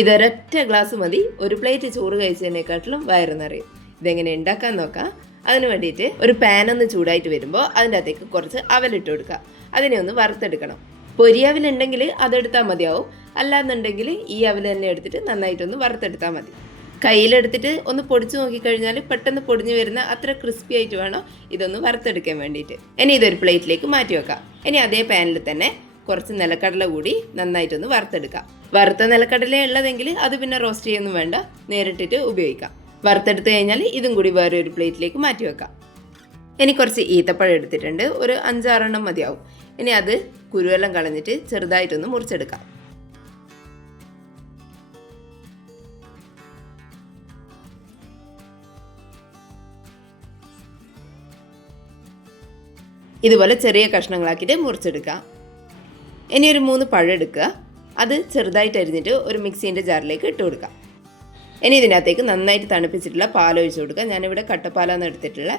ഇതൊരൊറ്റ glass മതി. ഒരു plate ചോറ് കഴിച്ചതിനെക്കാട്ടിലും വയറ് നിറയും. ഇതെങ്ങനെ ഉണ്ടാക്കാൻ നോക്കാം. അതിന് വേണ്ടിയിട്ട് ഒരു പാൻ ഒന്ന് ചൂടായിട്ട് വരുമ്പോൾ അതിന്റെ അകത്തേക്ക് കുറച്ച് അവലിട്ട് കൊടുക്കുക അതിനെ ഒന്ന് വറുത്തെടുക്കണം. പൊരിയവിലുണ്ടെങ്കിൽ അതെടുത്താൽ മതിയാവും. അല്ലാന്നുണ്ടെങ്കിൽ ഈ അവൽ തന്നെ എടുത്തിട്ട് നന്നായിട്ടൊന്ന് വറുത്തെടുത്താൽ മതി. കയ്യിലെടുത്തിട്ട് ഒന്ന് പൊടിച്ചു നോക്കിക്കഴിഞ്ഞാൽ പെട്ടെന്ന് പൊടിഞ്ഞു വരുന്ന അത്ര ക്രിസ്പി ആയിട്ട് വേണം ഇതൊന്ന് വറുത്തെടുക്കാൻ വേണ്ടിയിട്ട്. ഇനി ഇതൊരു പ്ലേറ്റിലേക്ക് മാറ്റി വെക്കാം. ഇനി അതേ പാനിൽ തന്നെ കുറച്ച് നിലക്കടല കൂടി നന്നായിട്ടൊന്ന് വറുത്തെടുക്കാം. വറുത്ത നിലക്കടല ഉള്ളതെങ്കിൽ അത് പിന്നെ റോസ്റ്റ് ചെയ്യൊന്നും വേണ്ട. നേരിട്ടിട്ട് ഉപയോഗിക്കാം. വറുത്തെടുത്ത് കഴിഞ്ഞാൽ ഇതും കൂടി വേറെ ഒരു പ്ലേറ്റിലേക്ക് മാറ്റി വെക്കാം. ഇനി കുറച്ച് ഈത്തപ്പഴം എടുത്തിട്ടുണ്ട്. ഒരു അഞ്ചാറെണ്ണം മതിയാവും. ഇനി അത് കുരുവെല്ലാം കളഞ്ഞിട്ട് ചെറുതായിട്ടൊന്ന് മുറിച്ചെടുക്കാം. ഇതുപോലെ ചെറിയ കഷ്ണങ്ങളാക്കിയിട്ട് മുറിച്ചെടുക്കുക ഇനി ഒരു മൂന്ന് പഴം എടുക്കുക. അത് ചെറുതായിട്ട് അരിഞ്ഞിട്ട് ഒരു മിക്സീന്റെ ജാറിലേക്ക് ഇട്ട് കൊടുക്കുക. ഇനി ഇതിനകത്തേക്ക് നന്നായിട്ട് തണുപ്പിച്ചിട്ടുള്ള പാൽ ഒഴിച്ചു കൊടുക്കുക. ഞാനിവിടെ കട്ടപ്പാലാണ് എടുത്തിട്ടുള്ള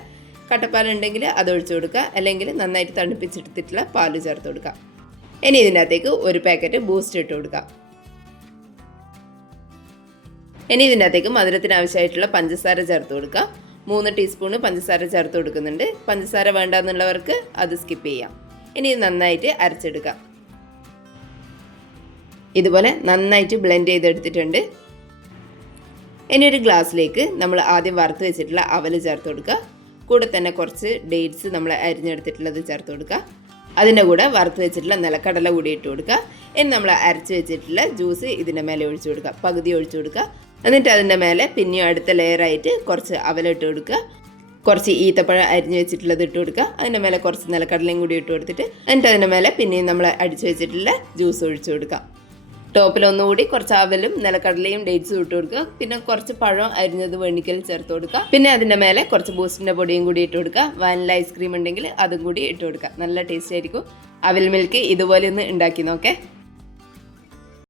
കട്ടപ്പാൽ ഉണ്ടെങ്കിൽ അത് ഒഴിച്ചു കൊടുക്കുക. അല്ലെങ്കിൽ നന്നായിട്ട് തണുപ്പിച്ചെടുത്തിട്ടുള്ള പാൽ ചേർത്ത് കൊടുക്കുക. ഇനി ഇതിനകത്തേക്ക് ഒരു പാക്കറ്റ് ബൂസ്റ്റ് ഇട്ട് കൊടുക്കുക. ഇനി ഇതിനകത്തേക്ക് മധുരത്തിന് ആവശ്യമായിട്ടുള്ള പഞ്ചസാര ചേർത്ത് കൊടുക്കുക. മൂന്ന് ടീസ്പൂണ് പഞ്ചസാര ചേർത്ത് കൊടുക്കുന്നുണ്ട്. പഞ്ചസാര വേണ്ടെന്നുള്ളവർക്ക് അത് സ്കിപ്പ് ചെയ്യാം. ഇനി ഇത് നന്നായിട്ട് അരച്ചെടുക്കാം ഇതുപോലെ നന്നായിട്ട് ബ്ലെൻഡ് ചെയ്തെടുത്തിട്ടുണ്ട്. ഇനി ഒരു ഗ്ലാസ്സിലേക്ക് നമ്മൾ ആദ്യം വറുത്ത് വെച്ചിട്ടുള്ള അവൽ ചേർത്ത് കൊടുക്കുക. കൂടെ തന്നെ കുറച്ച് ഡേറ്റ്സ് നമ്മൾ അരിഞ്ഞെടുത്തിട്ടുള്ളത് ചേർത്ത് കൊടുക്കുക. അതിന്റെ കൂടെ വറുത്ത് വെച്ചിട്ടുള്ള നിലക്കടല കൂടി ഇട്ട് കൊടുക്കുക. ഇനി നമ്മൾ അരച്ച് വെച്ചിട്ടുള്ള ജ്യൂസ് ഇതിന്റെ മേലെ ഒഴിച്ചു കൊടുക്കുക. പകുതി ഒഴിച്ചു കൊടുക്കുക. എന്നിട്ട് അതിന്റെ മേലെ പിന്നെയും അടുത്ത ലെയറായിട്ട് കുറച്ച് അവലിട്ട് കൊടുക്കുക. കുറച്ച് ഈത്തപ്പഴം അരിഞ്ഞ് വെച്ചിട്ടുള്ളത് ഇട്ട് കൊടുക്കുക. അതിന്റെ മേലെ കുറച്ച് നിലക്കടലയും കൂടി ഇട്ട് കൊടുത്തിട്ട് എന്നിട്ട് അതിന്റെ മേലെ പിന്നെയും നമ്മൾ അടിച്ചു വെച്ചിട്ടുള്ള ജ്യൂസ് ഒഴിച്ചു കൊടുക്കുക. ടോപ്പിൽ ഒന്നുകൂടി കുറച്ച് അവലും നിലക്കടലയും ഡേറ്റ്സും ഇട്ട് കൊടുക്കുക പിന്നെ കുറച്ച് പഴം അരിഞ്ഞത് വെണ്ണിക്കൽ ചേർത്ത് കൊടുക്കുക. പിന്നെ അതിന്റെ മേലെ കുറച്ച് ബൂസ്റ്റിന്റെ പൊടിയും കൂടി ഇട്ട് കൊടുക്കുക. വാനില ഐസ്ക്രീം ഉണ്ടെങ്കിൽ അതും കൂടി ഇട്ട് കൊടുക്കുക. നല്ല ടേസ്റ്റ് ആയിരിക്കും. അവൽ മിൽക്ക് ഇതുപോലെ ഒന്ന് ഉണ്ടാക്കി നോക്കേ.